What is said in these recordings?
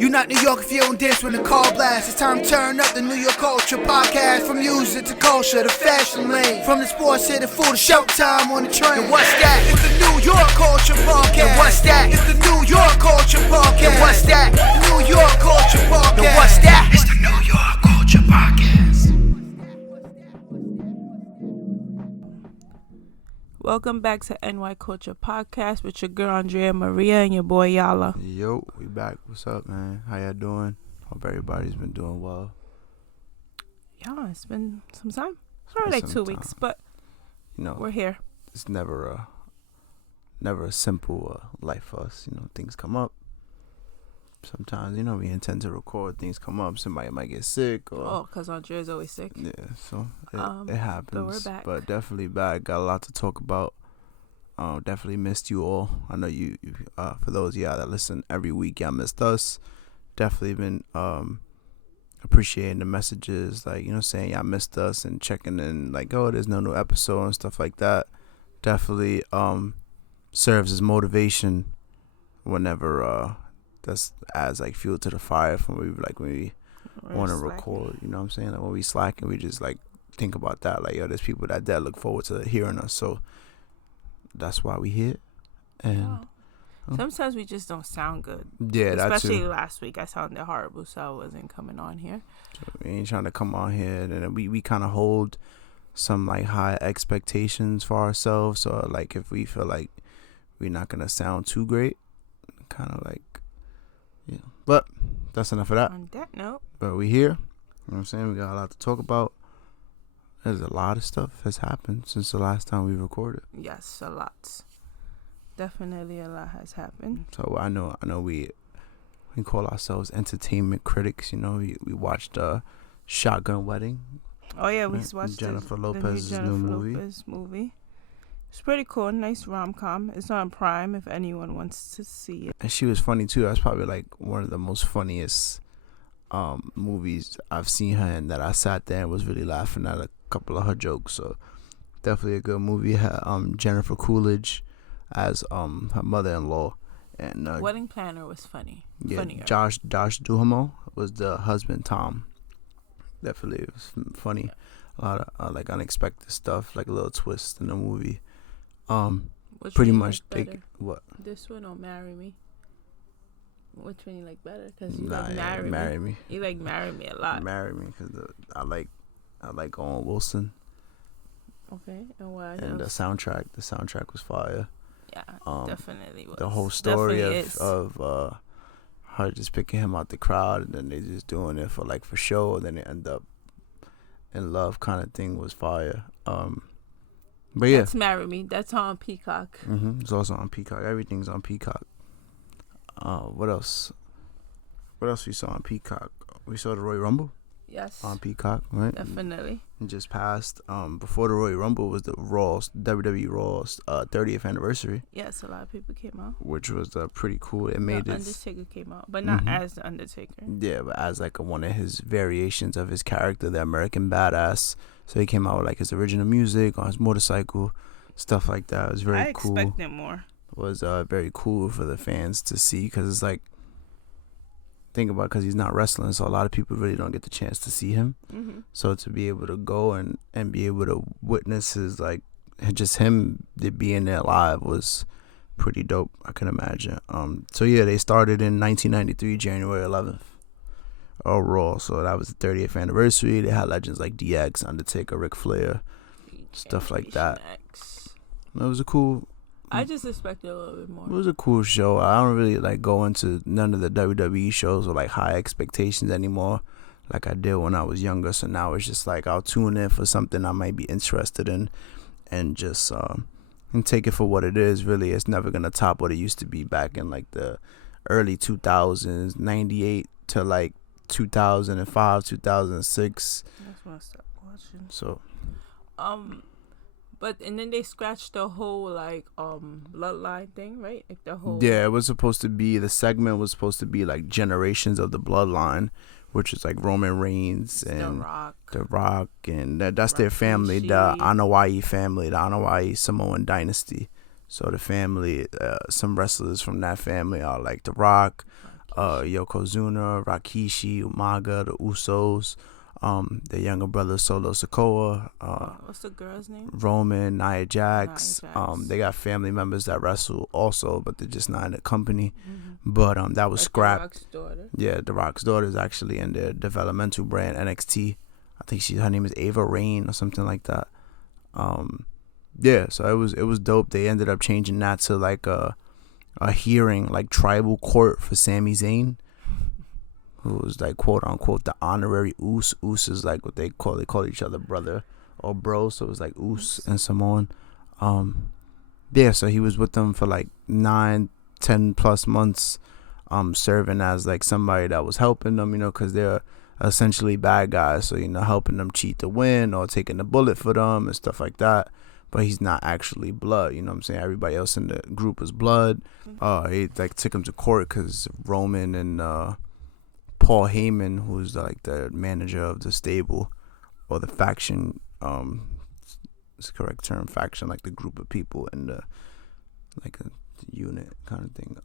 You not New York if you don't dance when the call blasts. It's time to turn up the New York culture podcast. From music to culture to fashion lane. From the sports to the food to showtime on the train. And what's that? It's the New York culture podcast. And what's that? It's the New York culture podcast. And what's that? New York culture podcast. And what's that? It's the New York culture podcast. Welcome back to NY Culture Podcast with your girl Andrea Maria and your boy YALA. Yo, we back. What's up, man? How y'all doing? Hope everybody's been doing well. Yeah, it's been some time. It's probably like 2 weeks, but you know, we're here. It's never a simple life for us. You know, things come up. Sometimes, you know, we intend to record. Things come up. Somebody might get sick. Or because Andrea's always sick. Yeah, so it happens. But we're back. But definitely back. Got a lot to talk about. Definitely missed you all. I know you for those of y'all that listen every week, y'all missed us. Definitely been appreciating the messages, like, you know, saying y'all missed us and checking in, like, oh, there's no new episode and stuff like that. Definitely serves as motivation whenever that's adds like fuel to the fire from when we want to record. You know what I'm saying? Like when we slacking, we just like think about that. Like, yo, there's people that look forward to hearing us. So that's why we here. And sometimes we just don't sound good. Yeah, that's especially last week. I sounded horrible, so I wasn't coming on here. So we ain't trying to come on here, and we kind of hold some like high expectations for ourselves. So like if we feel like we're not gonna sound too great, kind of like. Yeah, but that's enough of that. On that note, but we here. You know what I'm saying? We got a lot to talk about. There's a lot of stuff that's happened since the last time we recorded. Yes, a lot. Definitely a lot has happened. So I know we call ourselves entertainment critics. You know, we watched Shotgun Wedding. Oh yeah, we watched Jennifer the Lopez's new movie. It's pretty cool. Nice rom-com. It's on Prime if anyone wants to see it. And she was funny too. That's probably like one of the most funniest movies I've seen her in, that I sat there and was really laughing at a couple of her jokes. So definitely a good movie. Had Jennifer Coolidge as her mother-in-law, and Wedding Planner was funny. Yeah, funnier. Josh Duhamel was the husband, Tom. Definitely it was funny. A lot of like unexpected stuff, like a little twist in the movie. Which pretty one much you like they better? what? This one or Marry Me? Which one you like better? Because you Nah, like yeah, Marry Me. You like Marry Me a lot. Marry Me because I like Owen Wilson. Okay, and why? And the soundtrack was fire. Yeah, definitely was. The whole story of her just picking him out the crowd, and then they just doing it for show, and then they end up in love kind of thing was fire. But yeah, that's Marry Me. That's on Peacock. It's also on Peacock. Everything's on Peacock. What else? What else we saw on Peacock? We saw the Royal Rumble. Yes. On Peacock, right? Definitely. It just passed. Before the Royal Rumble was the WWE Raw's 30th anniversary. Yes, a lot of people came out. Which was pretty cool. It made it. Undertaker came out, but not as the Undertaker. Yeah, but as like one of his variations of his character, the American Badass. So he came out with like his original music on his motorcycle, stuff like that. It was very cool. I expected more. It was very cool for the fans to see, because it's like, think about it, because he's not wrestling, so a lot of people really don't get the chance to see him. So to be able to go and be able to witness his, like, just him being there live was pretty dope, I can imagine. So yeah, they started in 1993 January 11th Raw, so that was the 30th anniversary. They had legends like DX, Undertaker, Ric Flair, stuff like that. It was a cool. I just expected a little bit more. It was a cool show. I don't really like go into none of the WWE shows with like high expectations anymore, like I did when I was younger. So now it's just like I'll tune in for something I might be interested in, and just and take it for what it is. Really, it's never gonna top what it used to be back in like the early 2000s, 98 to like 2005, 2006. That's when I stopped watching. So, but and then they scratched the whole like bloodline thing, right? Like the whole. Yeah, it was supposed to be, the segment was supposed to be like generations of the bloodline, which is like Roman Reigns and The Rock, and that's their family, the Anoa'i family, the Anoa'i Samoan dynasty. So the family, some wrestlers from that family are like The Rock, Yokozuna, Rikishi, Umaga, the Usos, the younger brother Solo Sikoa, what's the girl's name? Roman, Nia Jax. They got family members that wrestle also, but they're just not in the company. But that was scrapped. The Rock's daughter. Yeah, The Rock's daughter is actually in their developmental brand NXT. I think her name is Ava Rain or something like that. Yeah, so it was dope. They ended up changing that to like a hearing, like tribal court for Sami Zayn, who was like quote unquote the honorary Uso. Uso is like what they call each other brother or bro, so it was like Uso and Samoan. Yeah, so he was with them for like 9-10 plus months, serving as like somebody that was helping them, because they're essentially bad guys, so helping them cheat to win or taking the bullet for them and stuff like that. But he's not actually blood, you know what I'm saying? Everybody else in the group was blood. He like took him to court because Roman and Paul Heyman, who's like the manager of the stable or the faction, it's the correct term, faction, like the group of people in the like a unit kind of thing.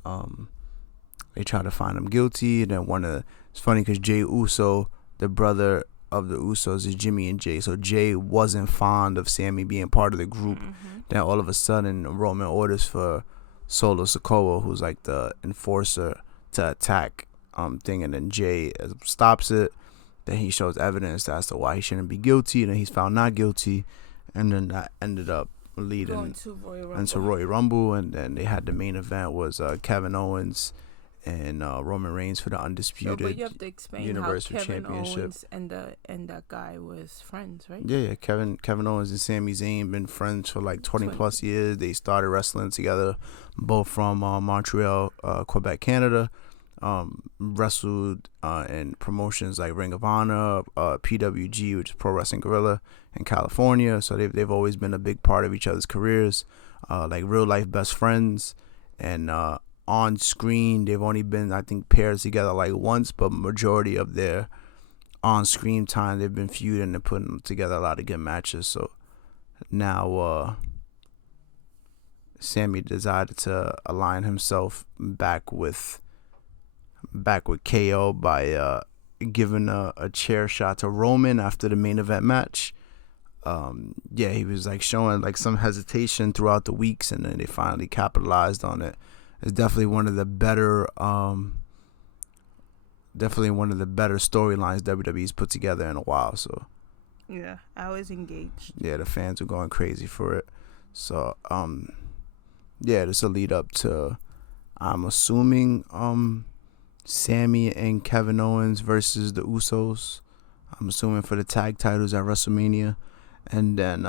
They tried to find him guilty, and then it's funny because Jey Uso, the brother of the Usos, is Jimmy and Jay. So Jay wasn't fond of Sammy being part of the group. Then all of a sudden Roman orders for Solo Sikoa, who's like the enforcer, to attack thing, and then Jay stops it. Then he shows evidence as to why he shouldn't be guilty, and then he's found not guilty, and then that ended up leading into Royal Rumble, and then they had the main event was Kevin Owens and Roman Reigns for the undisputed but you have to explain Universal how Kevin Championship. Owens and that guy was friends, right? Yeah. Kevin Owens and Sami Zayn been friends for like 20 plus years. They started wrestling together, both from Montreal, Quebec, Canada. Wrestled in promotions like Ring of Honor, PWG, which is Pro Wrestling Guerrilla, in California. So they've always been a big part of each other's careers, like real life best friends. And on screen, they've only been, I think, paired together like once, but majority of their on screen time, they've been feuding and putting together a lot of good matches. So now Sammy decided to align himself back with KO by giving a chair shot to Roman after the main event match. He was like showing like some hesitation throughout the weeks, and then they finally capitalized on it. It's definitely one of the better storylines WWE's put together in a while. So yeah, I was engaged. Yeah, the fans were going crazy for it. So this will lead up to, I'm assuming, Sammy and Kevin Owens versus the Usos. I'm assuming for the tag titles at WrestleMania. And then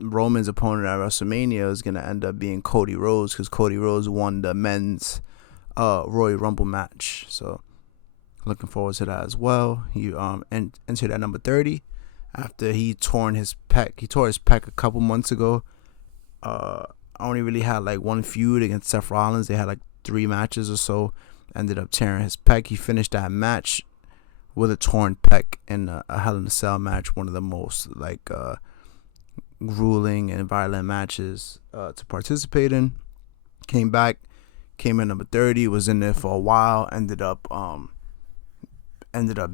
Roman's opponent at WrestleMania is going to end up being Cody Rhodes, because Cody Rhodes won the men's Royal Rumble match. So looking forward to that as well. He entered at number 30 after he tore his pec. He tore his pec a couple months ago. Only really had like one feud against Seth Rollins. They had like 3 matches or so. Ended up tearing his pec. He finished that match with a torn pec in a Hell in a Cell match, one of the most like grueling and violent matches to participate in. Came back, came in number 30, was in there for a while. Ended up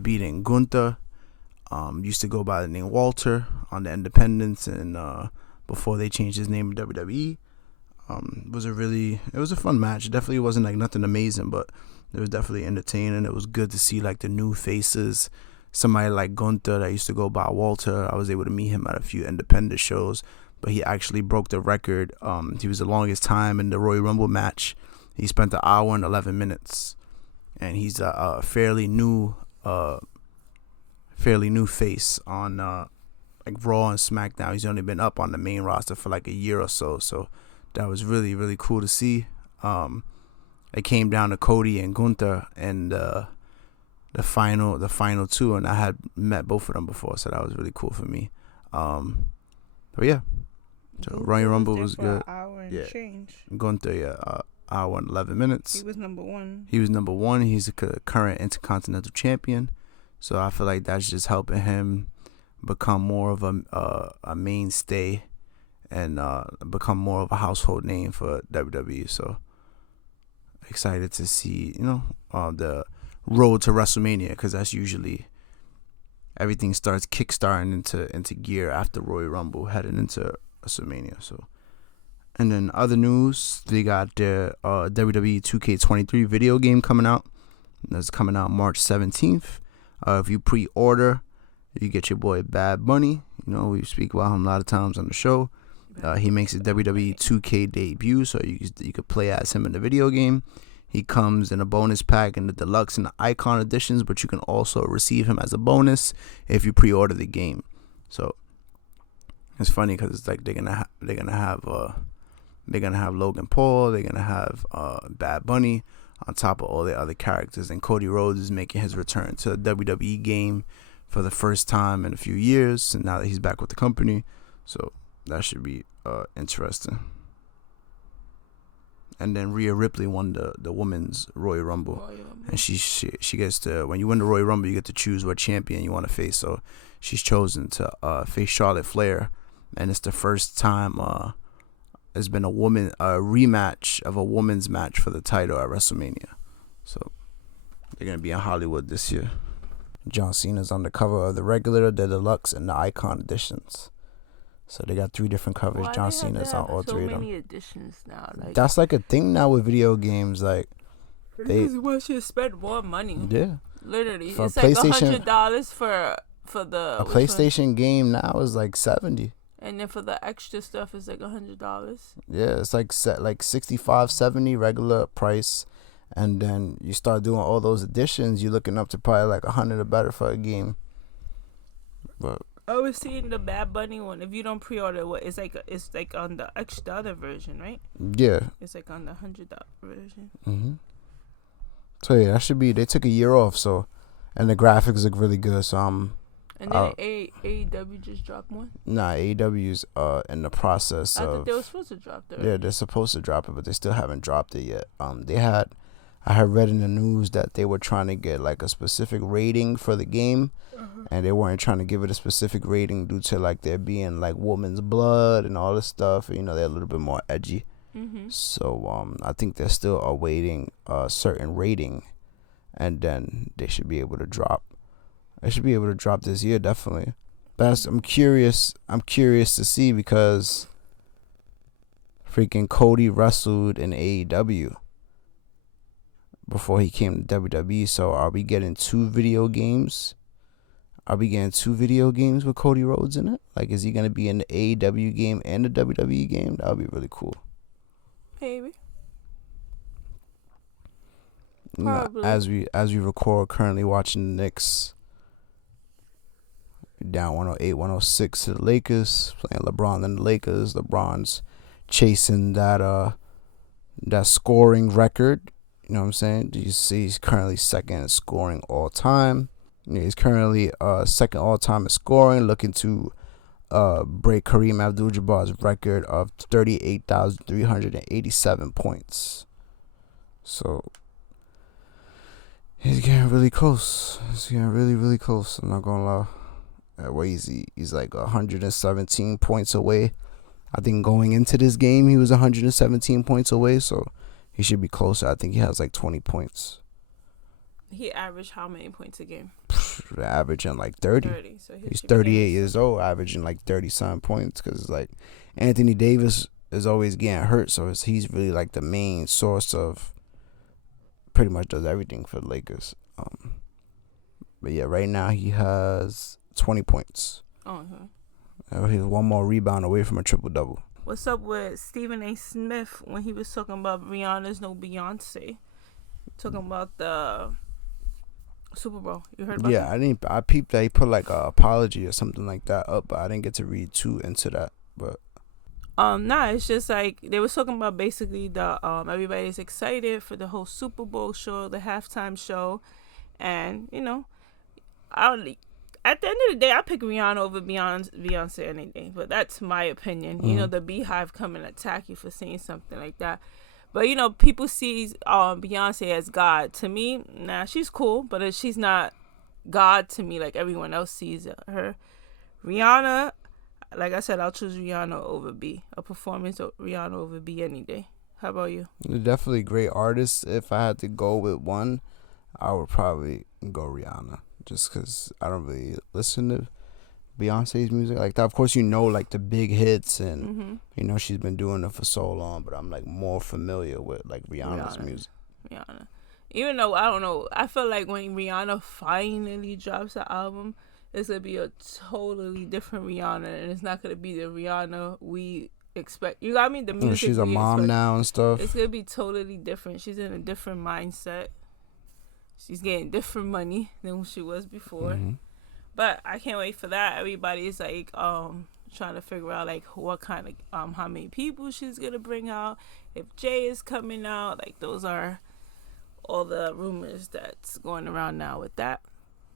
beating Gunther. Used to go by the name Walter on the Independents, and before they changed his name to WWE. It was a fun match. It definitely wasn't like nothing amazing, but it was definitely entertaining. It was good to see like the new faces. Somebody like Gunther that used to go by Walter, I was able to meet him at a few independent shows, but he actually broke the record. He was the longest time in the Royal Rumble match. He spent 1 hour and 11 minutes, and he's a fairly new face on like Raw and SmackDown. He's only been up on the main roster for like a year or so. So that was really, really cool to see. It came down to Cody and Gunther and the final 2, and I had met both of them before, so that was really cool for me. But yeah, so Royal Rumble was good. Hour and change. Gunther, hour and 11 minutes. He was number 1. He's the current Intercontinental Champion, so I feel like that's just helping him become more of a mainstay and become more of a household name for WWE. So excited to see, the road to WrestleMania, because that's usually everything starts kickstarting into gear after Royal Rumble, heading into WrestleMania. So, and then other news, they got the WWE 2K23 video game coming out. That's coming out March 17th. If you pre-order, you get your boy Bad Bunny. We speak about him a lot of times on the show. He makes his WWE 2K debut, so you could play as him in the video game. He comes in a bonus pack in the deluxe and the icon editions, but you can also receive him as a bonus if you pre-order the game. So it's funny because it's like they're gonna have Logan Paul, they're gonna have Bad Bunny on top of all the other characters, and Cody Rhodes is making his return to the WWE game for the first time in a few years, and now that he's back with the company, so that should be interesting. And then Rhea Ripley won the women's Royal Rumble. And she gets to, when you win the Royal Rumble, you get to choose what champion you want to face. So she's chosen to face Charlotte Flair, and it's the first time there's been a rematch of a women's match for the title at WrestleMania. So they're gonna be in Hollywood this year. John Cena's on the cover of the regular, the deluxe, and the icon editions. So they got 3 different covers. John Cena's on all 3 of them. So many editions now. That's like a thing now with video games. Like they want you to spend more money. Yeah. Literally, for it's like $100 for the PlayStation game now is like $70. And then for the extra stuff, it's like $100. Yeah, it's like $65, $70 regular price, and then you start doing all those additions, you're looking up to probably like $100 or better for a game. But I was seeing the Bad Bunny one. If you don't pre-order, it's like on the extra other version, right? Yeah. It's like on the $100 version. Mhm. So yeah, that should be. They took a year off, so, and the graphics look really good. So And then AEW just dropped one. Nah, AEW's in the process I of. thought they were supposed to drop that. Yeah, they're supposed to drop it, but they still haven't dropped it yet. I had read in the news that they were trying to get like a specific rating for the game, and they weren't trying to give it a specific rating due to like there being like woman's blood and all this stuff. They're a little bit more edgy. So I think they're still awaiting a certain rating, and then they should be able to drop. I should be able to drop this year, definitely. But I'm curious to see, because freaking Cody wrestled in AEW before he came to WWE. So are we getting 2 video games? Are we getting 2 video games with Cody Rhodes in it? Like, is he gonna be in the AEW game and the WWE game? That would be really cool. Maybe. Probably. As we record, currently watching the Knicks down 108, 106 to the Lakers, playing LeBron and the Lakers. LeBron's chasing that scoring record. You know what I'm saying? You see, he's currently second in scoring all time. He's currently second all time in scoring, looking to break Kareem Abdul-Jabbar's record of 38,387 points. So he's getting really close. He's getting really, really close. I'm not gonna lie. Where he's like 117 points away. I think going into this game, he was 117 points away, so he should be closer. I think he has like 20 points. He averaged how many points a game? Averaging like 30. So he's 38 years old, averaging like 30-some points, because like Anthony Davis is always getting hurt, so he's really like the main source of, pretty much does everything for the Lakers. But yeah, right now he has 20 points. Oh, okay. He's one more rebound away from a triple-double. What's up with Stephen A. Smith when he was talking about Rihanna's no Beyonce? Talking about the Super Bowl. You heard about that? I peeped that he put like a apology or something like that up, but I didn't get to read too into that. But it's just like they were talking about basically the everybody's excited for the whole Super Bowl show, the halftime show, and at the end of the day, I pick Rihanna over Beyonce any day, but that's my opinion. The Beehive come and attack you for saying something like that. But, people see Beyonce as God. To me, she's cool, but she's not God to me like everyone else sees her. Rihanna, like I said, I'll choose Rihanna over B. A performance of Rihanna over B any day. How about you? They're definitely great artists. If I had to go with one, I would probably go Rihanna, just because I don't really listen to Beyonce's music like that. Of course, like the big hits, and she's been doing it for so long. But I'm like more familiar with like Rihanna's music. Rihanna. Even though I don't know, I feel like when Rihanna finally drops an album, it's gonna be a totally different Rihanna, and it's not gonna be the Rihanna we expect. You know what I mean? The music. She's a mom now and stuff. It's gonna be totally different. She's in a different mindset. She's getting different money than she was before. But I can't wait for that. Everybody's like trying to figure out like what kind of how many people she's gonna bring out. If Jay is coming out, like those are all the rumors that's going around now with that.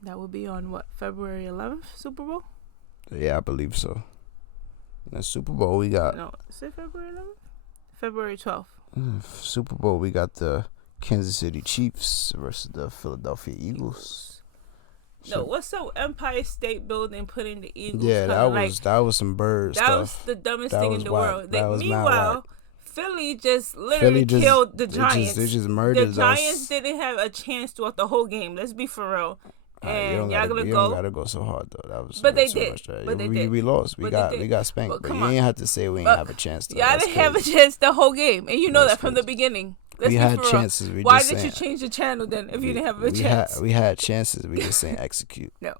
That will be on what, February 11th, Super Bowl? Yeah, I believe so. The Super Bowl we got. No, is it February 11th? February 12th. Super Bowl we got the Kansas City Chiefs versus the Philadelphia Eagles. No, what's up? Empire State Building putting the Eagles. Yeah, that was some bird stuff. That was the dumbest thing in the world. Meanwhile, Philly just killed the Giants. They just murdered us. The Giants didn't have a chance throughout the whole game. Let's be for real. And y'all gonna go. You don't gotta go so hard though. That was. But they did. We lost. We got spanked. But you ain't have to say we ain't have a chance. Y'all didn't have a chance the whole game, and you know that from the beginning. We had chances. Why did you change the channel then if you didn't have a chance? We had chances. We just ain't execute. No.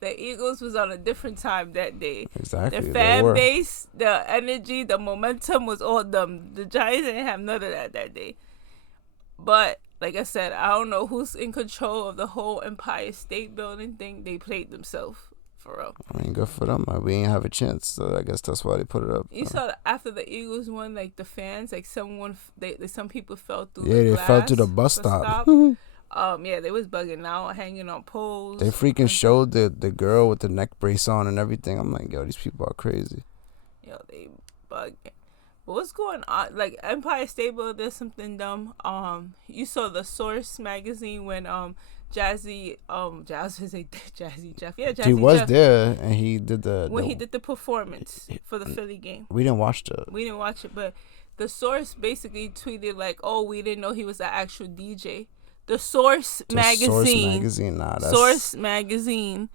The Eagles was on a different time that day. Exactly. The fan base, the energy, the momentum was all them. The Giants didn't have none of that day. But, like I said, I don't know who's in control of the whole Empire State Building thing. They played themselves, for real. I mean, good for them. We ain't have a chance, so I guess that's why they put it up. You saw that after the Eagles won, like, the fans, like, some people fell through the glass. Yeah, they fell through the bus stop. Yeah, they was bugging out, hanging on poles. They freaking showed the girl with the neck brace on and everything. I'm like, yo, these people are crazy. Yo, they bugging. But what's going on? Like, Empire State Building, there's something dumb. You saw the Source magazine when Jazzy Jeff. Yeah, Jazzy he was Jeff, there and he did he did the performance for the Philly game. We didn't watch it, but the Source basically tweeted like, "Oh, we didn't know he was an actual DJ." The Source magazine. Source magazine.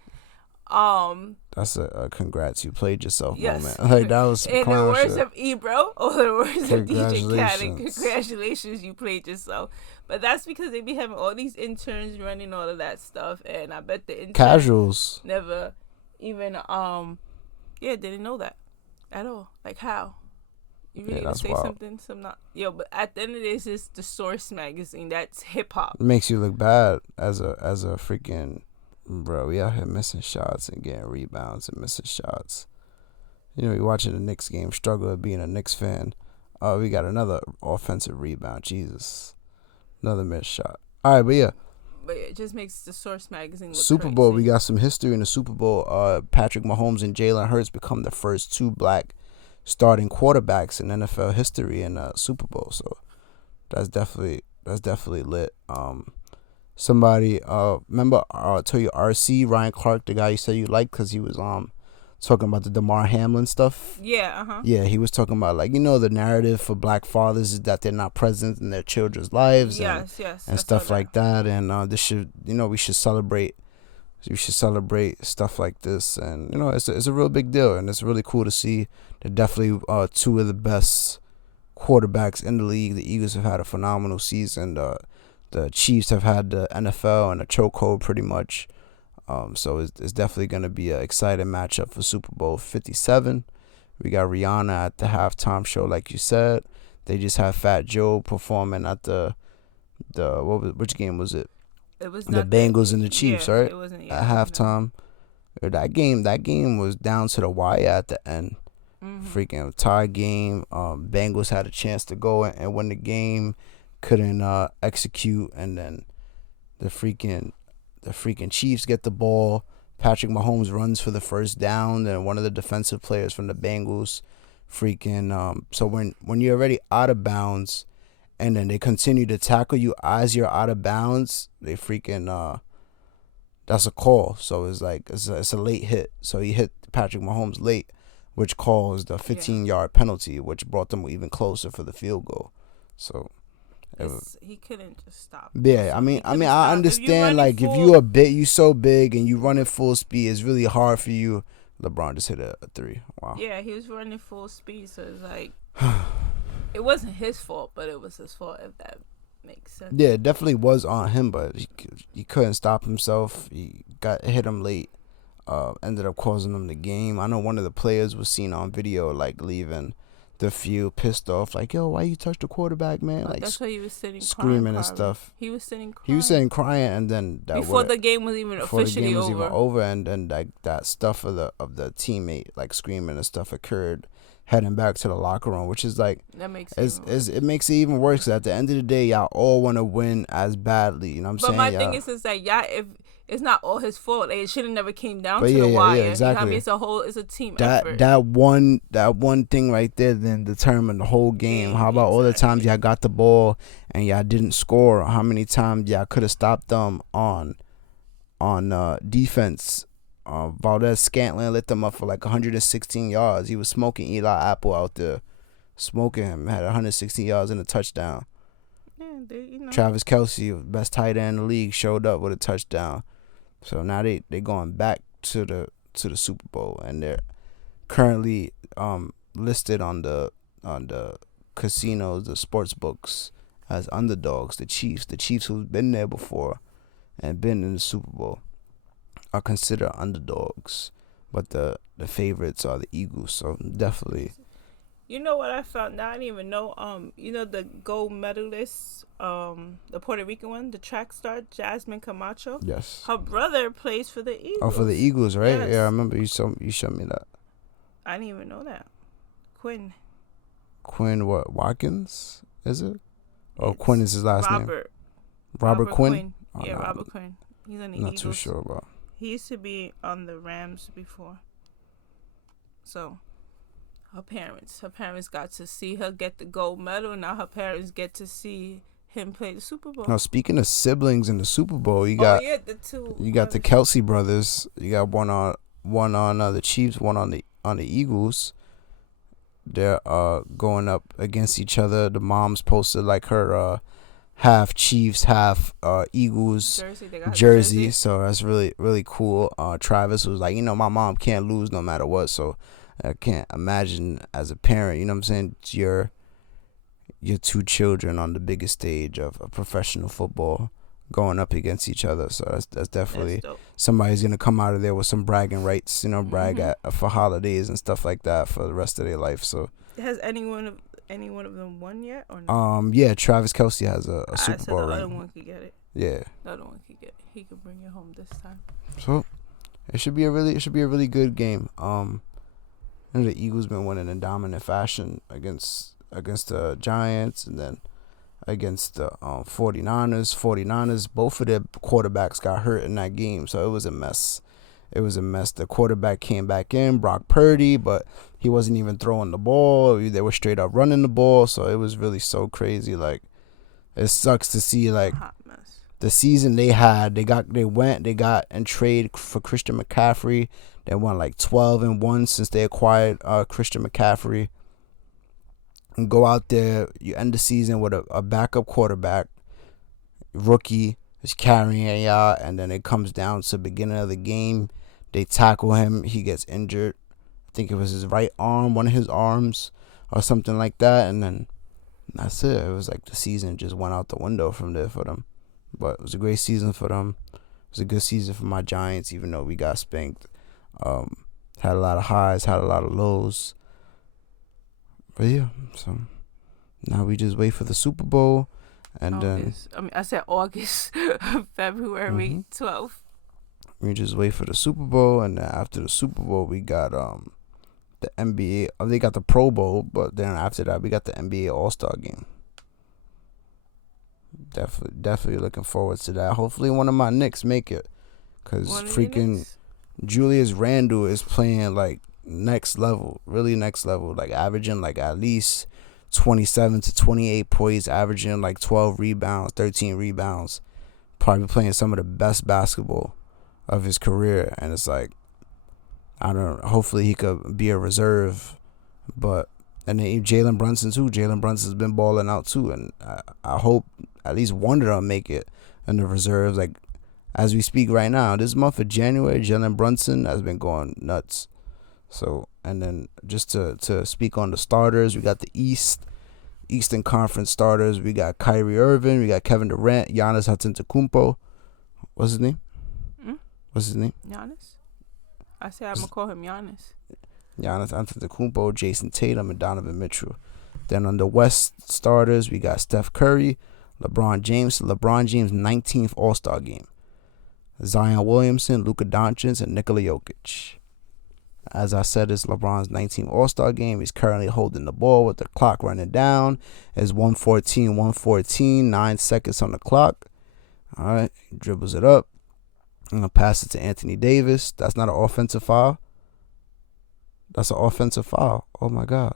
That's a congrats, you played yourself moment. Like that was in the words of Ebro or the words of DJ Khaled, congratulations, you played yourself. But that's because they be having all these interns running all of that stuff, and I bet the interns casuals never even didn't know that at all. Like how? You really gonna say wild. Some not. Yo, but at the end of this, it's the Source magazine. That's hip hop. It makes you look bad as a freaking bro. We out here missing shots and getting rebounds and missing shots. You're watching the Knicks game, struggle with being a Knicks fan. We got another offensive rebound. Jesus, another missed shot. All right, but yeah, it just makes the Source magazine look Super Bowl. crazy. We got some history in the Super Bowl. Patrick Mahomes and Jalen Hurts become the first two black starting quarterbacks in NFL history in Super Bowl, so that's definitely lit. Somebody remember I told you RC Ryan Clark, the guy you said you liked because he was talking about the Damar Hamlin stuff. Yeah, Yeah, he was talking about like the narrative for black fathers is that they're not present in their children's lives. Yes, and stuff like that. And this should we should celebrate. We should celebrate stuff like this, and it's a real big deal, and it's really cool to see. They're definitely two of the best quarterbacks in the league. The Eagles have had a phenomenal season. The Chiefs have had the NFL and a chokehold pretty much. So it's definitely going to be an exciting matchup for Super Bowl 57. We got Rihanna at the halftime show, like you said. They just had Fat Joe performing at which game was it? It was the Bengals and the Chiefs, right? It wasn't at halftime. No. That game was down to the wire at the end. Freaking tie game. Bengals had a chance to go and win the game, couldn't execute, and then the freaking Chiefs get the ball. Patrick Mahomes runs for the first down, and one of the defensive players from the Bengals so when you're already out of bounds and then they continue to tackle you as you're out of bounds, they that's a call. So it's like it's a late hit. So he hit Patrick Mahomes late, which caused a 15-yard penalty, which brought them even closer for the field goal. So he couldn't just stop. Yeah, So I understand. Like, if you so big and you running full speed, it's really hard for you. LeBron just hit a 3. Wow. Yeah, he was running full speed, so it's like it wasn't his fault, but it was his fault, if that makes sense. Yeah, it definitely was on him, but he couldn't stop himself. He hit him late. Ended up causing him the game. I know one of the players was seen on video like leaving the field pissed off, like, yo, why you touch the quarterback, man? Like, that's why he was sitting screaming crying, and stuff. He was sitting crying. He was sitting crying, and then before the game was even officially over. And then like that stuff of the teammate like screaming and stuff occurred, heading back to the locker room, which is like that makes it makes it even worse. 'Cause at the end of the day, y'all all want to win as badly. You know what I'm saying? But my thing is that if it's not all his fault. It should have never came down to the wire. Yeah, exactly. You know what I mean? It's a team effort. That one thing right there then determined the whole game. How about all the times y'all got the ball and y'all didn't score? How many times y'all could have stopped them on defense? Valdez Scantling lit them up for like 116 yards. He was smoking Eli Apple out there, smoking him. Had 116 yards and a touchdown. Yeah, Travis Kelce, best tight end in the league, showed up with a touchdown. So now they going back to the Super Bowl, and they're currently listed on the casinos, the sports books, as underdogs. The Chiefs who've been there before and been in the Super Bowl, are considered underdogs, but the favorites are the Eagles. So definitely. You know what I found? I didn't even know. The gold medalist, the Puerto Rican one, the track star Jasmine Camacho. Yes. Her brother plays for the Eagles. Oh, for the Eagles, right? Yes. Yeah, I remember you showed me that. I didn't even know that. Quinn what? Watkins? Is it? Oh, Quinn is his last name. Robert Quinn. Oh, yeah, Robert Quinn. He's on the Eagles. Not too sure about. He used to be on the Rams before. So. Her parents got to see her get the gold medal. Now her parents get to see him play the Super Bowl. Now, speaking of siblings in the Super Bowl, you got the two. You got the Kelce brothers. You got one on the Chiefs, one on the Eagles. They're going up against each other. The mom's posted like her half Chiefs, half Eagles jersey. So that's really, really cool. Travis was like, my mom can't lose no matter what. So I can't imagine as a parent, you know what I'm saying, your two children on the biggest stage of professional football going up against each other. So that's definitely somebody's gonna come out of there with some bragging rights, brag at for holidays and stuff like that for the rest of their life. So has any one of them won yet or no? Yeah, Travis Kelce has a Super Bowl ring. The other one could get it. Yeah. The other one could get it. He could bring it home this time. So it should be a really good game. The Eagles been winning in dominant fashion against the Giants and then against the 49ers. 49ers, both of their quarterbacks got hurt in that game, so it was a mess. The quarterback came back in, Brock Purdy, but he wasn't even throwing the ball. They were straight up running the ball, so it was really so crazy. Like, it sucks to see like the season they had. They got and trade for Christian McCaffrey. They won like 12-1 since they acquired Christian McCaffrey. And go out there, you end the season with a backup quarterback, rookie is carrying y'all, and then it comes down to the beginning of the game. They tackle him, he gets injured. I think it was his right arm, one of his arms, or something like that, and then that's it. It was like the season just went out the window from there for them. But it was a great season for them. It was a good season for my Giants, even though we got spanked. Had a lot of highs, had a lot of lows. But yeah, so now we just wait for the Super Bowl, and August. I said August, February 12th. We just wait for the Super Bowl, and then after the Super Bowl, we got the NBA. They got the Pro Bowl, but then after that, we got the NBA All-Star Game. Definitely looking forward to that. Hopefully, one of my Knicks make it, cause freaking Julius Randle is playing like next level, really next level, like averaging like at least 27 to 28 points, averaging like 12 rebounds, 13 rebounds, probably playing some of the best basketball of his career. And it's like, I don't know, hopefully he could be a reserve, but And then Jalen Brunson too. Jalen Brunson's been balling out too, and I hope at least one of them make it in the reserves. Like as we speak right now, this month of January, Jalen Brunson has been going nuts. So, and then just to speak on the starters, we got the Eastern Conference starters. We got Kyrie Irving, we got Kevin Durant, Giannis Antetokounmpo. What's his name? What's his name? Giannis. I said I'm gonna call him Giannis. Giannis Antetokounmpo, Jason Tatum, and Donovan Mitchell. Then on the West starters, we got Steph Curry, LeBron James 19th All-Star game. Zion Williamson, Luka Doncic, and Nikola Jokic. As I said, it's LeBron's 19th All-Star game. He's currently holding the ball with the clock running down. It's 1:14, 9 seconds on the clock. All right, he dribbles it up. I'm going to pass it to Anthony Davis. That's not an offensive foul. That's an offensive foul. Oh, my God.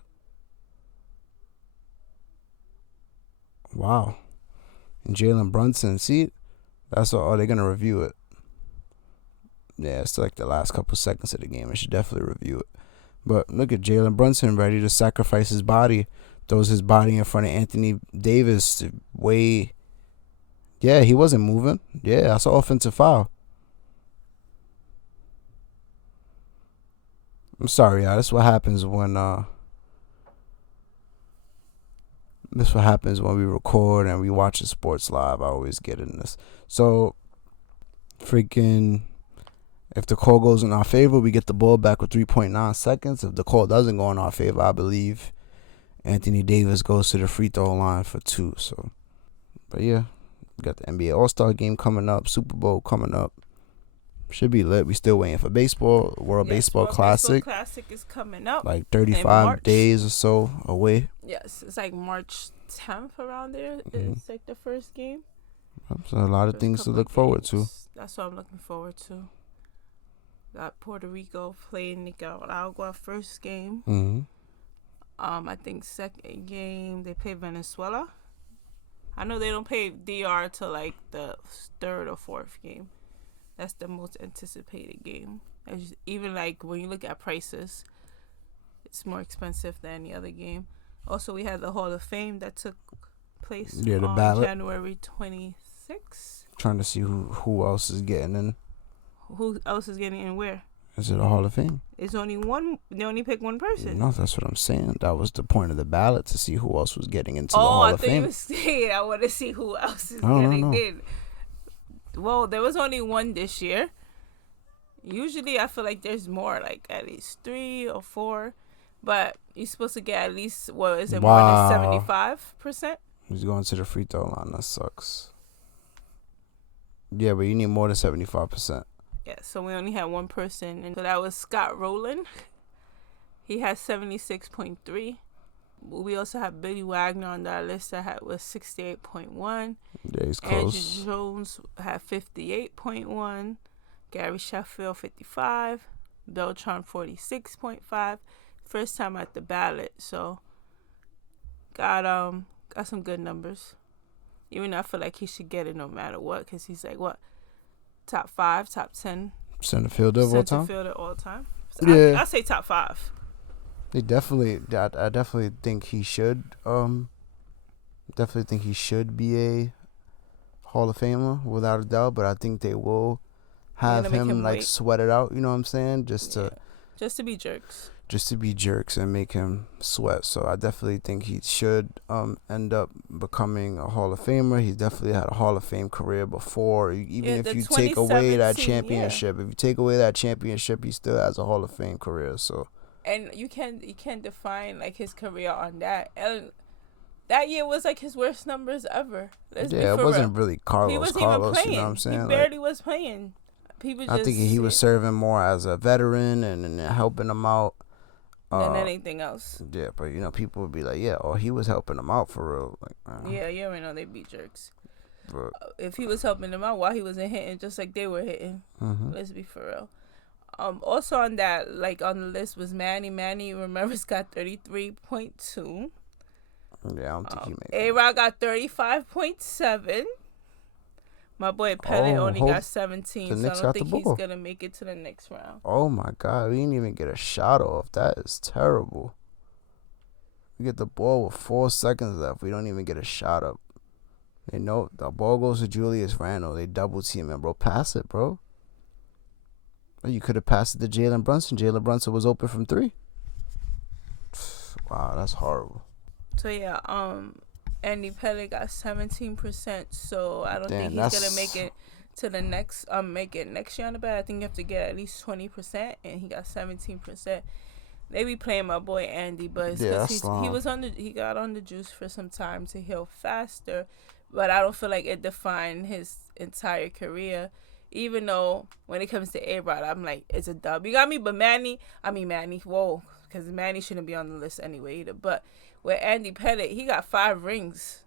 Wow. And Jalen Brunson, see? That's all. Oh, they're going to review it. Yeah, it's like the last couple seconds of the game. I should definitely review it. But look at Jalen Brunson ready to sacrifice his body. Throws his body in front of Anthony Davis. Yeah, he wasn't moving. Yeah, that's an offensive foul. I'm sorry, y'all. This is what happens when we record and we watch the sports live. I always get in this. So, freaking, if the call goes in our favor, we get the ball back with 3.9 seconds. If the call doesn't go in our favor, I believe Anthony Davis goes to the free throw line for 2. So, but yeah, we got the NBA All-Star game coming up, Super Bowl coming up. Should be lit. We still waiting for baseball. World Baseball Classic. World Classic is coming up. Like 35 days or so away. Yes, it's like March 10th around there. It's like the first game. So a lot of things to look forward to. That's what I'm looking forward to. Got Puerto Rico playing Nicaragua first game. I think second game they play Venezuela. I know they don't play DR till like the third or fourth game. That's the most anticipated game. Even like when you look at prices, it's more expensive than any other game. Also, we had the Hall of Fame that took place on ballot. January 26th. Trying to see who else is getting in. Who else is getting in where? Is it a Hall of Fame? It's only one. They only pick one person. No, that's what I'm saying. That was the point of the ballot, to see who else was getting into the Hall of Fame. Oh, I thought you were saying I want to see who else is getting in. Well, there was only one this year. Usually, I feel like there's more, like at least 3 or 4. But you're supposed to get at least, more than 75%? He's going to the free throw line. That sucks. Yeah, but you need more than 75%. Yeah, so we only had one person. And so that was Scott Rowland. He has 76.3. We also have Billy Wagner on that list that was 68.1. Yeah, he's close. Andrew Jones had 58.1. Gary Sheffield 55. Beltran 46.5. First time at the ballot, so got some good numbers. Even though I feel like he should get it no matter what, because he's like top 5, top 10 center fielder of all time. Center fielder all time. So yeah, I say top 5. I definitely think he should. Definitely think he should be a Hall of Famer without a doubt. But I think they will have him like sweat it out. You know what I'm saying? Just to be jerks. Just to be jerks and make him sweat. So I definitely think he should end up becoming a Hall of Famer. He definitely had a Hall of Fame career before. Even if you take away that championship, he still has a Hall of Fame career. So. And you can't define like his career on that. And that year was like his worst numbers ever. It wasn't really Carlos. He wasn't even playing. You know what I'm saying? He barely was playing. I think he was serving more as a veteran and helping them out than anything else. Yeah, but people would be like, yeah, he was helping them out for real. Like, yeah, we know they be jerks. But if he was helping them out while he wasn't hitting, just like they were hitting, let's be for real. Also on that, like on the list was Manny. Manny, remember, got 33.2. Yeah, I don't think he made it. A-Rod got 35.7. My boy Pele only got 17, so I don't think he's going to make it to the next round. Oh, my God. We didn't even get a shot off. That is terrible. We get the ball with 4 seconds left. We don't even get a shot up. They know the ball goes to Julius Randle. They double team him, bro. Pass it, bro. You could have passed it to Jalen Brunson. Jalen Brunson was open from 3. Wow, that's horrible. So yeah, Andy Pettit got 17%. So I don't think he's gonna make it to the next make it next year on the ballot. I think you have to get at least 20%, and he got 17%. They be playing my boy Andy, but it's because he got on the juice for some time to heal faster, but I don't feel like it defined his entire career. Even though when it comes to A-Rod, I'm like, it's a dub. You got me, but Manny, whoa, because Manny shouldn't be on the list anyway either. But with Andy Pettit, he got 5 rings,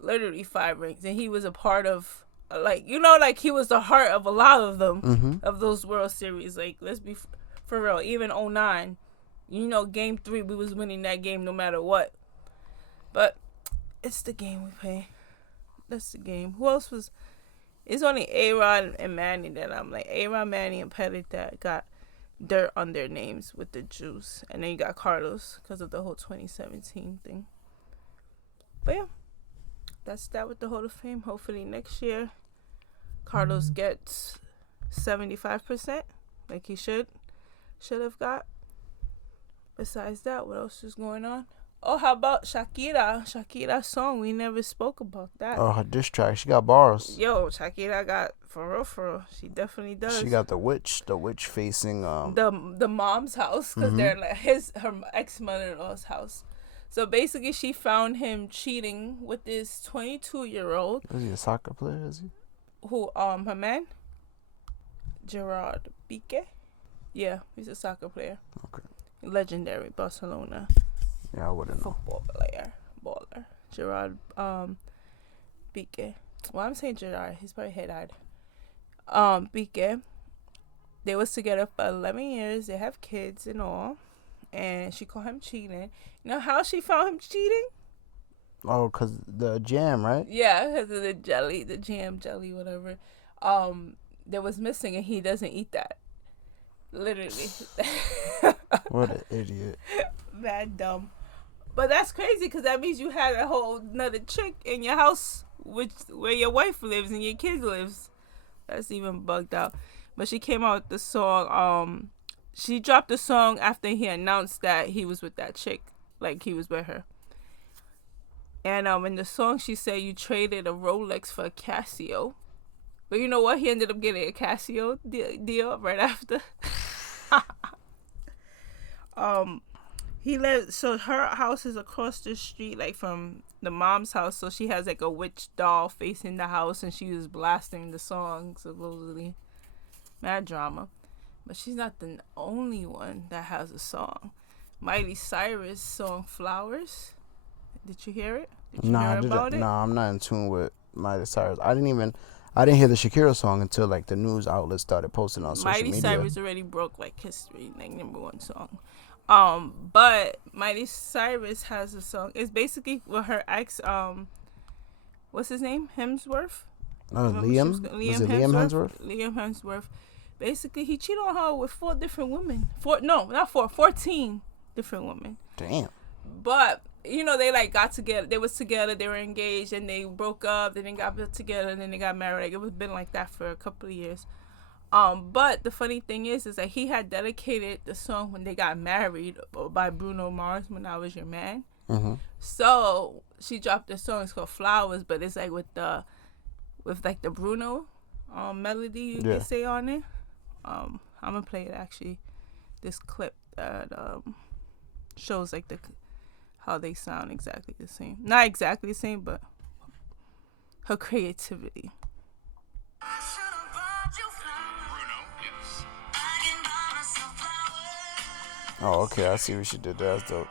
literally 5 rings, and he was a part of, like, you know, like he was the heart of a lot of them, of those World Series. Like, let's be for real. Even 2009, you know, Game 3, we was winning that game no matter what. But it's the game we play. That's the game. Who else was? It's only A-Rod and Manny that I'm like, A-Rod, Manny, and Pettit that got dirt on their names with the juice. And then you got Carlos because of the whole 2017 thing. But yeah, that's that with the Hall of Fame. Hopefully next year, Carlos gets 75%, like he should have got. Besides that, what else is going on? Oh, how about Shakira? Shakira's song. We never spoke about that. Oh, her diss track. She got bars. Yo, Shakira got for real. She definitely does. She got the witch facing the mom's house, because they're like her ex-mother-in-law's house. So basically, she found him cheating with this 22-year-old. Is he a soccer player? Is he? Who her man? Gerard Piqué. Yeah, he's a soccer player. Okay. Legendary Barcelona. Yeah, I wouldn't know. Football player, baller. Gerard Piqué. Well, I'm saying Gerard. He's probably head-eyed. Piqué. They was together for 11 years. They have kids and all. And she caught him cheating. You know how she found him cheating? Oh, because the jam, right? Yeah, because of the jam jelly, whatever. That was missing, and he doesn't eat that. Literally. What an idiot. Mad dumb. But that's crazy, because that means you had a whole another chick in your house where your wife lives and your kid lives. That's even bugged out. But she came out with the song. She dropped the song after he announced that he was with that chick. Like, he was with her. And in the song, she said you traded a Rolex for a Casio. But you know what? He ended up getting a Casio deal right after. So her house is across the street, like from the mom's house. So she has like a witch doll facing the house, and she was blasting the song, supposedly. Mad drama. But she's not the only one that has a song. Miley Cyrus' song Flowers. Did you hear it? Did you hear about it? No, I'm not in tune with Miley Cyrus. I didn't hear the Shakira song until like the news outlets started posting on social media. Miley Cyrus already broke like history, like #1 song. But Miley Cyrus has a song. It's basically with her ex, what's his name? Hemsworth? Liam Hemsworth? Liam Hemsworth. Basically, he cheated on her with 4 different women. 14 different women. Damn. But, you know, they like got together. They was together. They were engaged, and they broke up. Then they got together, and then they got married. Like, it was been like that for a couple of years. But the funny thing is that he had dedicated the song when they got married by Bruno Mars, When I Was Your Man. Mm-hmm. So she dropped the song. It's called Flowers, but it's like with the Bruno melody you can say on it. I'm gonna play it actually. This clip that shows like how they sound exactly the same. Not exactly the same, but her creativity. Oh, okay. I see what she did there. That's dope.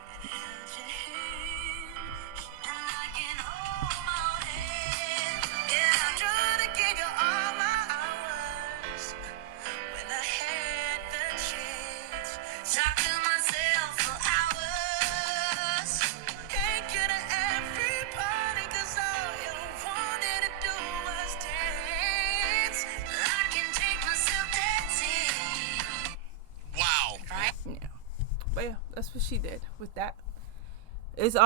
But yeah, that's what she did with that. Is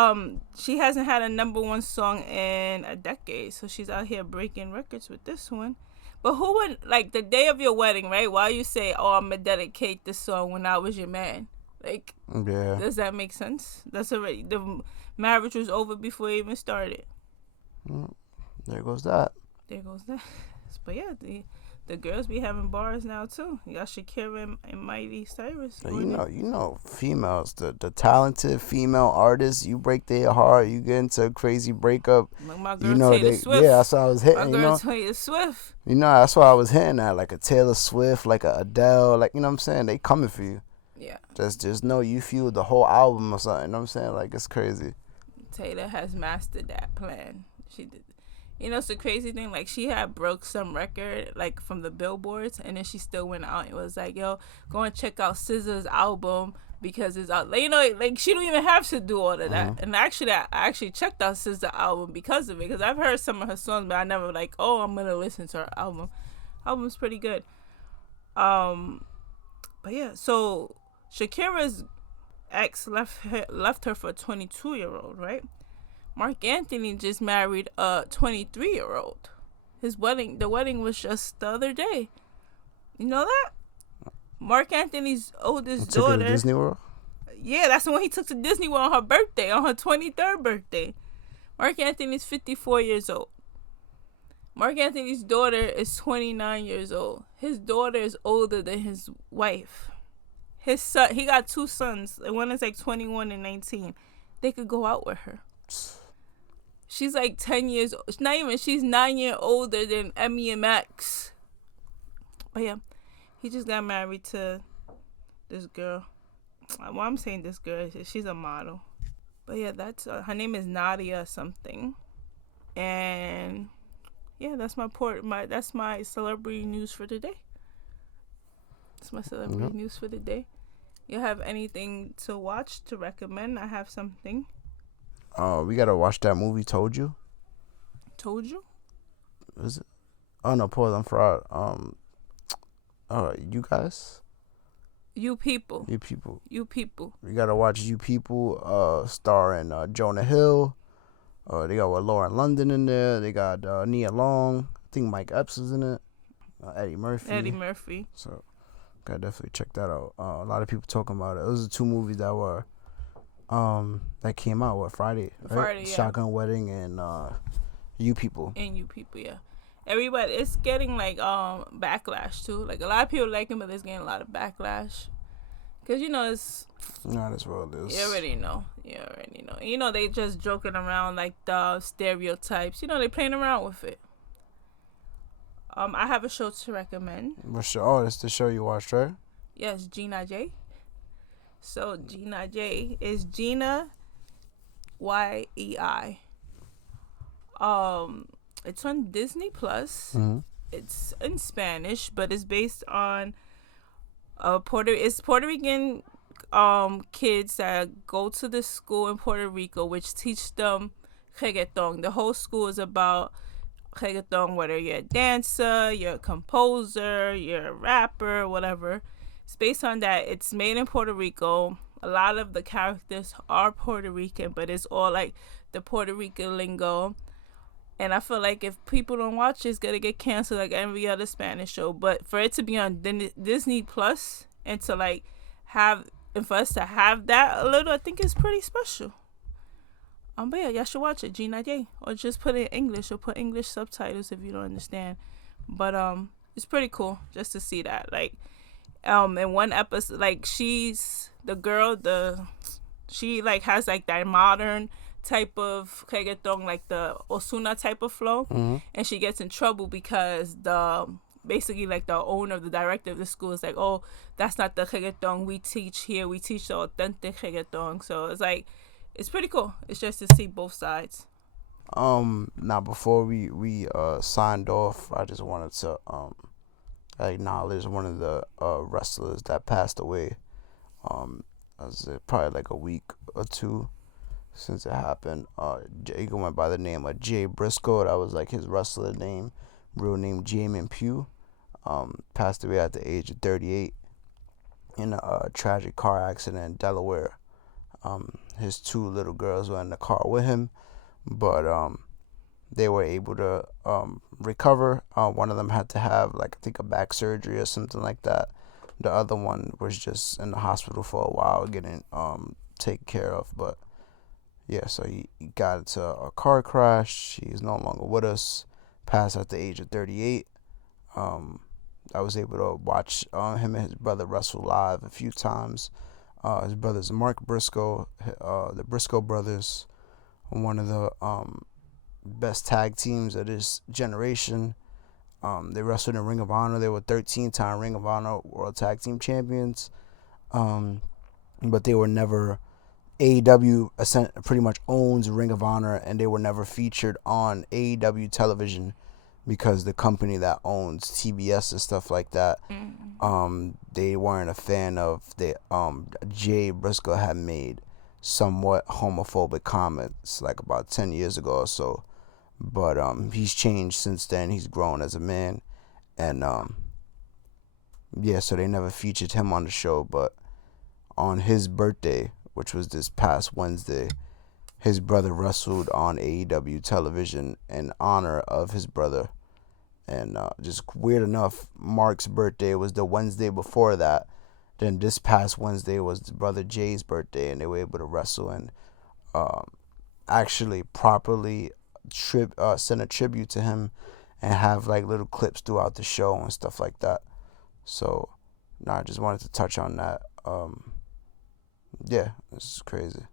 she hasn't had a #1 song in a decade, so she's out here breaking records with this one. But who would, like, the day of your wedding, right? Why you say, "Oh, I'm gonna dedicate this song when I was your man"? Like, Yeah. does that make sense? That's already, the marriage was over before it even started. There goes that. There goes that. But yeah, the girls be having bars now too. You got Shakira and Miley Cyrus. You know, females, the talented female artists, you break their heart, you get into a crazy breakup. Like my girl You know, Taylor Swift. yeah, that's what I was hitting. My girl Taylor Swift. You know, that's what I was hitting at, like a Taylor Swift, like a Adele, like, you know what I'm saying? They coming for you. Yeah. Just know you fueled the whole album or something. You know what I'm saying? Like, it's crazy. Taylor has mastered that plan. She did. You know, it's a crazy thing. Like, she had broke some record, like, from the billboards, and then she still went out and was like, yo, go and check out SZA's album because it's out. Like, you know, like, she don't even have to do all of that. And actually, I actually checked out SZA's album because of it, because I've heard some of her songs, but I never, like, oh, I'm going to listen to her album. Album's pretty good. But, yeah, so Shakira's ex left her for a 22-year-old, right? Mark Anthony just married a 23-year-old. The wedding was just the other day. You know that? Mark Anthony's oldest daughter. Took her to Disney World? Yeah, that's the one he took to Disney World on her birthday, on her 23rd birthday. Mark Anthony's 54 years old. Mark Anthony's daughter is 29 years old. His daughter is older than his wife. His son, he got 2 sons. One is like 21 and 19. They could go out with her. She's like 10 years old. She's 9 years older than Emmy and Max. But yeah, he just got married to this girl. Well, I'm saying this girl, she's a model. But yeah, that's her name is Nadia something. And yeah, that's my celebrity news for today. That's my celebrity news for the day. You have anything to watch to recommend? I have something. We gotta watch that movie. Told You. Told You? Is it? Oh no, pause. I'm fraud. You guys. You People. You People. You People. We gotta watch You People. Starring Jonah Hill. They got Lauren London in there. They got Nia Long. I think Mike Epps is in it. Eddie Murphy. So, gotta definitely check that out. A lot of people talking about it. Those are 2 movies that were. That came out Friday, right? Friday, yeah. Shotgun Wedding and You People. And You People, yeah. Everybody, it's getting like backlash too. Like a lot of people like him, but it's getting a lot of backlash. Cause you know it's not as well as you already know. You know they just joking around like the stereotypes. You know they playing around with it. I have a show to recommend. What show? Oh, it's the show you watched, right? Yes, Gina J. So Gina J is Gina Yei. It's on Disney Plus. Mm-hmm. It's in Spanish, but it's based on Puerto Rican kids that go to this school in Puerto Rico, which teach them reggaeton. The whole school is about reggaeton, whether you're a dancer, you're a composer, you're a rapper, whatever. It's based on that. It's made in Puerto Rico. A lot of the characters are Puerto Rican, but it's all like the Puerto Rican lingo. And I feel like if people don't watch it, it's going to get canceled like every other Spanish show. But for it to be on Disney Plus and to like and for us to have that a little, I think it's pretty special. But yeah, y'all should watch it, Gina J. Or just put it in English or put English subtitles if you don't understand. But it's pretty cool just to see that. Like, in one episode, like she's the girl, she like has like that modern type of reggaeton, like the Ozuna type of flow, and she gets in trouble because basically like the owner, the director of the school is like, oh, that's not the reggaeton we teach here. We teach the authentic reggaeton. So it's like, it's pretty cool. It's just to see both sides. Now before we signed off, I just wanted to acknowledge one of the wrestlers that passed away. Was it probably like a week or 2 since it happened. He went by the name of Jay Briscoe. That was like his wrestler name, real name Jamin Pugh. Passed away at the age of 38 in a tragic car accident in Delaware. His two little girls were in the car with him, but they were able to recover. One of them had to have, like, I think, a back surgery or something like that. The other one was just in the hospital for a while getting taken care of. But yeah, so he got into a car crash. He's no longer with us. Passed at the age of 38. I was able to watch him and his brother wrestle live a few times. His brother's Mark Briscoe, the Briscoe brothers, one of the best tag teams of this generation. They wrestled in Ring of Honor. They were 13-time Ring of Honor World Tag Team Champions. But they were never... AEW pretty much owns Ring of Honor, and they were never featured on AEW television because the company that owns TBS and stuff like that, they weren't a fan of the Jay Briscoe had made somewhat homophobic comments like about 10 years ago or so. But he's changed since then. He's grown as a man. And yeah, so they never featured him on the show. But on his birthday, which was this past Wednesday, his brother wrestled on AEW television in honor of his brother. And just weird enough, Mark's birthday was the Wednesday before that. Then this past Wednesday was his brother Jay's birthday, and they were able to wrestle and actually properly send a tribute to him and have like little clips throughout the show and stuff like that. So, I just wanted to touch on that. Yeah, it's crazy.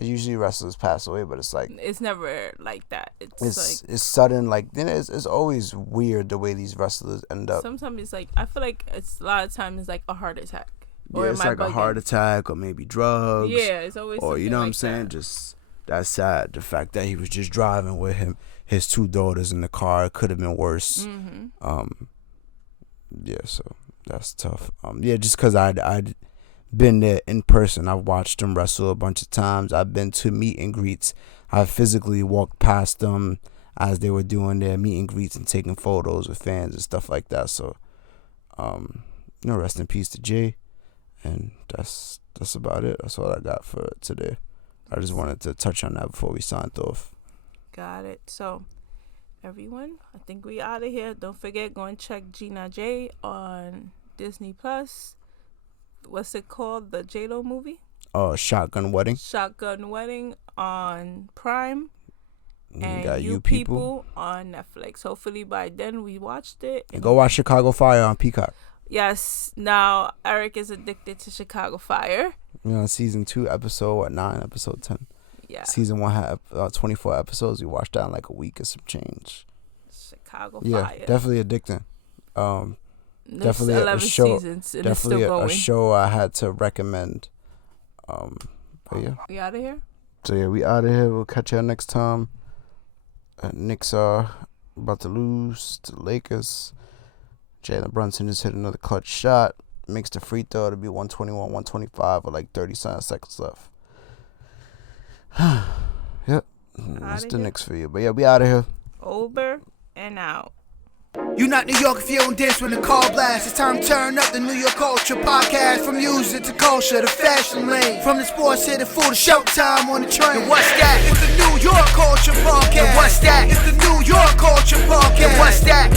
Usually wrestlers pass away, but it's like... It's never like that. It's sudden. Like, it's always weird the way these wrestlers end up. Sometimes it's like... I feel like it's a lot of times it's like a heart attack. Or yeah, it's like a heart attack or maybe drugs. Yeah, it's always or, you know what I'm saying? That. Just... That's sad. The fact that he was just driving with his two daughters in the car. It could have been worse. Mm-hmm. Yeah, so that's tough. Yeah, just because I'd been there in person. I've watched them wrestle a bunch of times. I've been to meet and greets. I physically walked past them as they were doing their meet and greets and taking photos with fans and stuff like that. So, rest in peace to Jay. And that's about it. That's all I got for today. I just wanted to touch on that before we signed off. Got it. So, everyone, I think we out of here. Don't forget, go and check Gina J on Disney Plus. What's it called? The J-Lo movie? Shotgun Wedding. Shotgun Wedding on Prime. And got You People on Netflix. Hopefully by then we watched it. And go watch Chicago Fire on Peacock. Yes. Now Eric is addicted to Chicago Fire. Season 2, episode 9, episode 10. Yeah. Season 1 had 24 episodes. We watched that in like a week or some change. Chicago Fire. Yeah, definitely addicting. Definitely 11 a show. Seasons and definitely it's still going. A show I had to recommend. But yeah. We out of here? So yeah, we out of here. We'll catch y'all next time. Knicks are about to lose to the Lakers. Jalen Brunson just hit another clutch shot. Makes the free throw to be 121-125 with like 37 seconds left. Yep. That's the Knicks for you. But yeah, we out of here. Over and out. You not New York if you don't dance when the call blast. It's time to turn up the New York culture podcast. From music to culture to fashion lane. From the sports to the food to showtime on the train. And what's that? It's the New York culture podcast. And what's that? It's the New York culture podcast. And what's that?